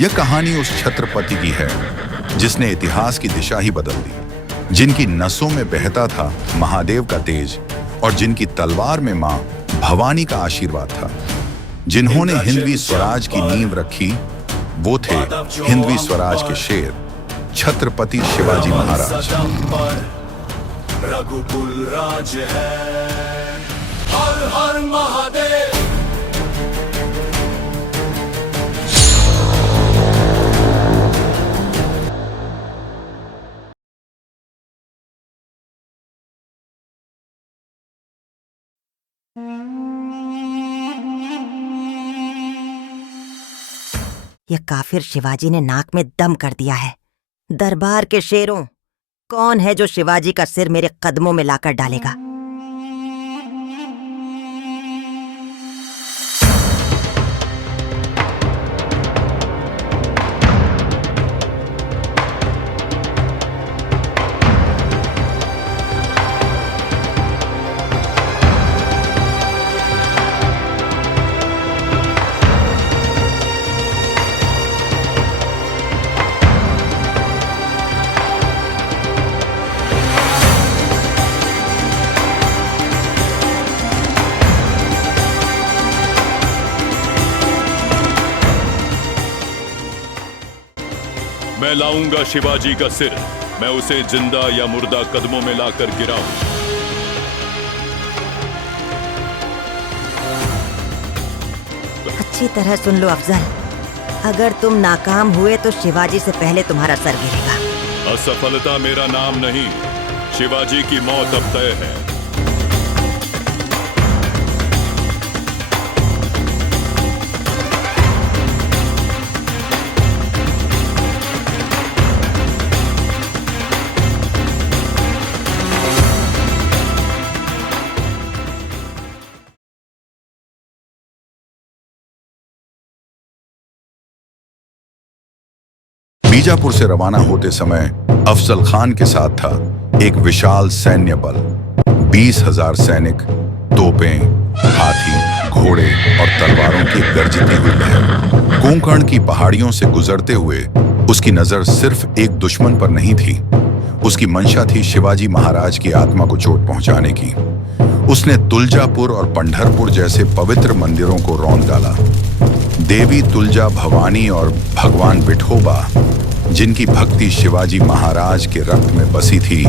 यह कहानी उस छत्रपति की है जिसने इतिहास की दिशा ही बदल दी, जिनकी नसों में बहता था महादेव का तेज और जिनकी तलवार में मां भवानी का आशीर्वाद था। जिन्होंने हिंदवी स्वराज की नींव रखी वो थे हिंदवी स्वराज के शेर छत्रपति शिवाजी महाराज। रघुकुल राज है, हर हर महादेव। यह काफिर शिवाजी ने नाक में दम कर दिया है। दरबार के शेरों, कौन है जो शिवाजी का सिर मेरे कदमों में लाकर डालेगा? मैं लाऊंगा शिवाजी का सिर, मैं उसे जिंदा या मुर्दा कदमों में लाकर गिराऊं। अच्छी तरह सुन लो अफजल, अगर तुम नाकाम हुए तो शिवाजी से पहले तुम्हारा सर गिरेगा। असफलता मेरा नाम नहीं, शिवाजी की मौत अब तय है। बीजापुर से रवाना होते समय अफजल खान के साथ था एक विशाल सैन्य बल, 20,000 सैनिक, तोपें, हाथी, घोड़े और तलवारों की गरजती हुई लहर। कोंकण की पहाड़ियों से गुजरते हुए उसकी नजर सिर्फ एक दुश्मन पर नहीं थी, उसकी मंशा थी शिवाजी महाराज की आत्मा को चोट पहुंचाने की। उसने तुलजापुर और पंढरपुर जैसे पवित्र मंदिरों को रौंद डाला। देवी तुलजा भवानी और भगवान विठोबा, जिनकी भक्ति शिवाजी महाराज के रक्त में बसी थी,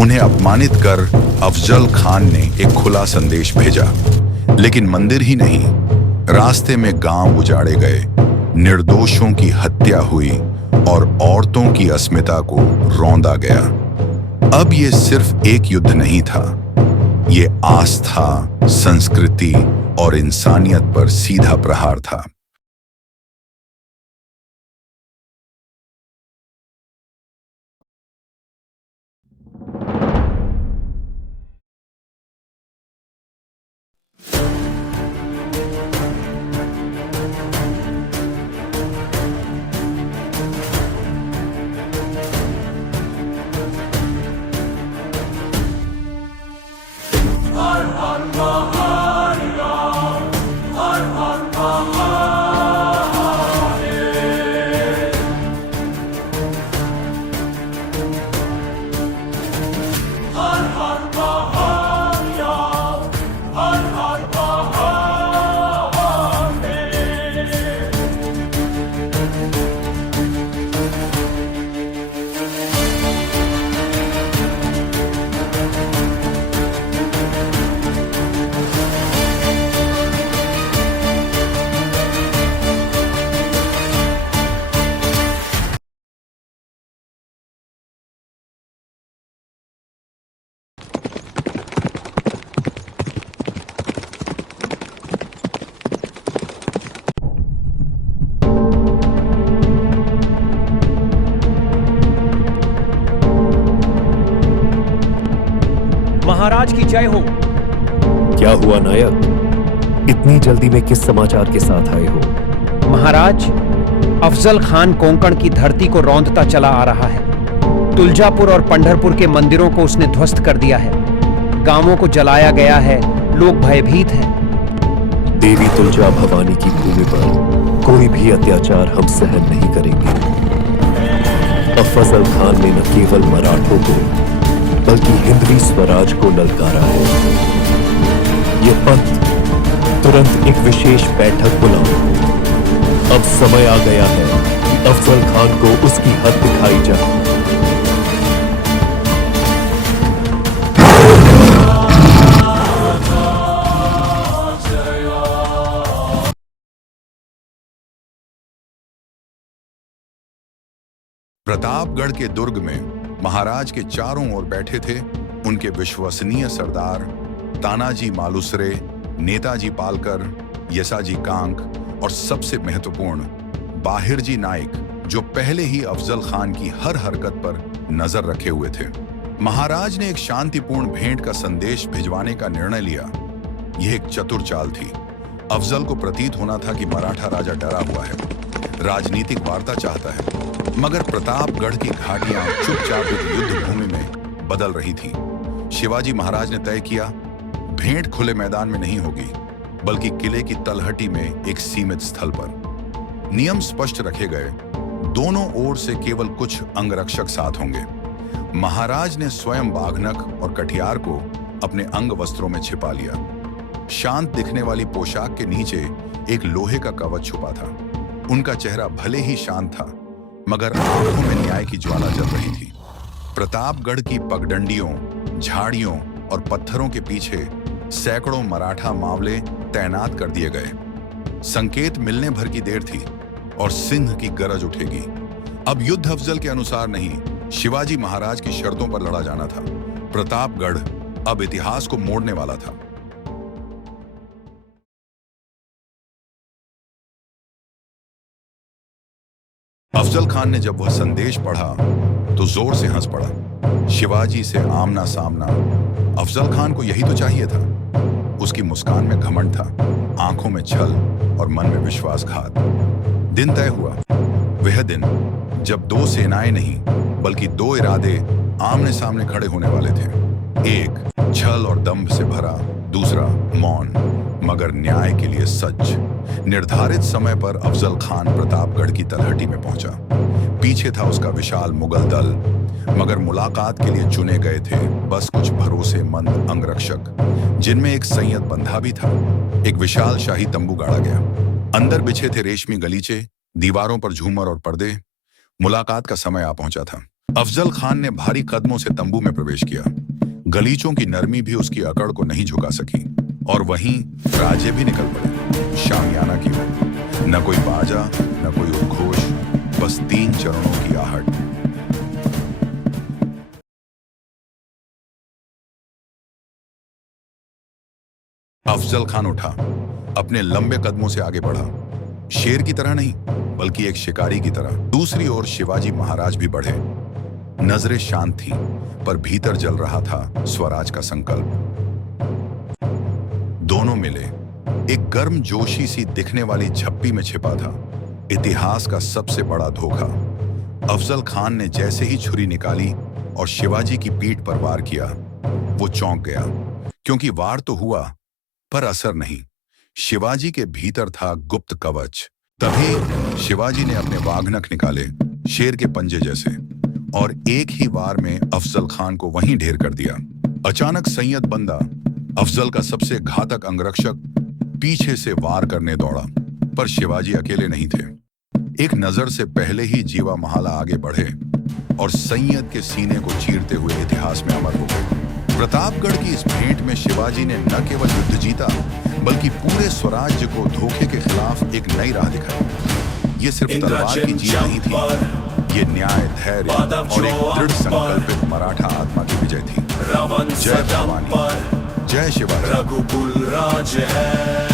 उन्हें अपमानित कर अफजल खान ने एक खुला संदेश भेजा। लेकिन मंदिर ही नहीं, रास्ते में गांव उजाड़े गए, निर्दोषों की हत्या हुई और औरतों की अस्मिता को रौंदा गया। अब ये सिर्फ एक युद्ध नहीं था, ये आस्था, संस्कृति और इंसानियत पर सीधा प्रहार था। महाराज की जय हो। क्या हुआ नायक, इतनी जल्दी में किस समाचार के साथ आए हो? महाराज, अफजल खान कोंकण की धरती को रौंदता चला आ रहा है। तुलजापुर और पंढरपुर के मंदिरों को उसने ध्वस्त कर दिया है, गांवों को जलाया गया है, लोग भयभीत हैं। देवी तुलजा भवानी की भूमि पर कोई भी अत्याचार हम सहन नहीं करेंगे। अफजल खान ने न केवल मराठों को बल्कि हिंदवी स्वराज को ललकारा है। ये पंथ तुरंत एक विशेष बैठक बुलाओ। अब समय आ गया है कि अफजल खान को उसकी हद दिखाई जाए। प्रतापगढ़ के दुर्ग में महाराज के चारों ओर बैठे थे उनके विश्वसनीय सरदार तानाजी मालुसरे, नेताजी पालकर, यसाजी कांक और सबसे महत्वपूर्ण बाहिरजी नाइक, जो पहले ही अफजल खान की हर हरकत पर नजर रखे हुए थे। महाराज ने एक शांतिपूर्ण भेंट का संदेश भिजवाने का निर्णय लिया। यह एक चतुर चाल थी। अफजल को प्रतीत होना था कि मराठा राजा डरा हुआ है, राजनीतिक वार्ता चाहता है, मगर प्रतापगढ़ की घाटियां चुपचाप एक युद्ध भूमि में बदल रही थीं। शिवाजी महाराज ने तय किया, भेंट खुले मैदान में नहीं होगी, बल्कि किले की तलहटी में एक सीमित स्थल पर। नियम स्पष्ट रखे गए, दोनों ओर से केवल कुछ अंगरक्षक साथ होंगे। महाराज ने स्वयं बाघनक और कटियार को अपने अंग वस्त्रों में छिपा लिया। शांत दिखने वाली पोशाक के नीचे एक लोहे का कवच छुपा था। उनका चेहरा भले ही शांत था, मगर आंखों में न्याय की ज्वाला जल रही थी। प्रतापगढ़ की पगडंडियों, झाड़ियों और पत्थरों के पीछे सैकड़ों मराठा मावले तैनात कर दिए गए। संकेत मिलने भर की देर थी और सिंह की गरज उठेगी। अब युद्ध अफजल के अनुसार नहीं, शिवाजी महाराज की शर्तों पर लड़ा जाना था। प्रतापगढ़ अब इतिहास को मोड़ने वाला था। अफजल खान ने जब वह संदेश पढ़ा तो जोर से हंस पड़ा। शिवाजी से आमना सामना, अफजल खान को यही तो चाहिए था। उसकी मुस्कान में घमंड था, आंखों में छल और मन में विश्वासघात। दिन तय हुआ, वह दिन जब दो सेनाएं नहीं बल्कि दो इरादे आमने सामने खड़े होने वाले थे। एक छल और दंभ से भरा, दूसरा मौन मगर न्याय के लिए सच। निर्धारित समय पर अफजल खान प्रतापगढ़ की तलहटी में पहुंचा। पीछे था उसका विशाल मुगल दल, मगर मुलाकात के लिए चुने गए थे बस कुछ भरोसेमंद अंगरक्षक, जिनमें एक सैयद बंधा भी था। एक विशाल शाही तंबू गाड़ा गया। अंदर बिछे थे रेशमी गलीचे, दीवारों पर झूमर और पर्दे। मुलाकात का समय आ पहुंचा था। अफजल खान ने भारी कदमों से तंबू में प्रवेश किया। गलीचों की नरमी भी उसकी अकड़ को नहीं झुका सकी, और वहीं राजे भी निकल पड़े शामियाना की ओर। न कोई बाजा, न कोई उद्घोष, बस 3 चरणों की आहट। अफजल खान उठा, अपने लंबे कदमों से आगे बढ़ा। शेर की तरह नहीं, बल्कि एक शिकारी की तरह। दूसरी ओर शिवाजी महाराज भी बढ़े। नजरें शांत थीं, पर भीतर जल रहा था स्वराज का संकल्प। दोनों मिले, एक गर्म जोशी सी दिखने वाली झप्पी में छिपा था इतिहास का सबसे बड़ा धोखा। अफजल खान ने जैसे ही छुरी निकाली और शिवाजी की पीठ पर वार किया, वो चौंक गया, क्योंकि वार तो हुआ पर असर नहीं। शिवाजी के भीतर था गुप्त कवच। तभी शिवाजी ने अपने वाघनख निकाले, शेर के पंजे जैसे, और एक ही वार में अफजल खान को वहीं ढेर कर दिया। अचानक सैयद बंदा, अफजल का सबसे घातक अंगरक्षक, पीछे से वार करने दौड़ा, पर शिवाजी अकेले नहीं थे। एक नजर से पहले ही जीवा महाला आगे बढ़े और सैयद के सीने को चीरते हुए इतिहास में अमर हो गए। प्रतापगढ़ की इस भेंट में शिवाजी ने न केवल युद्ध जीता, बल्कि पूरे स्वराज्य को धोखे के खिलाफ एक नई राह दिखाई। ये सिर्फ तलवार की जीत नहीं थी, ये न्याय, धैर्य और एक दृढ़ संकल्पित मराठा आत्मा की विजय थी। जय भवानी, जय शिवाजी। रघुकुल राज है।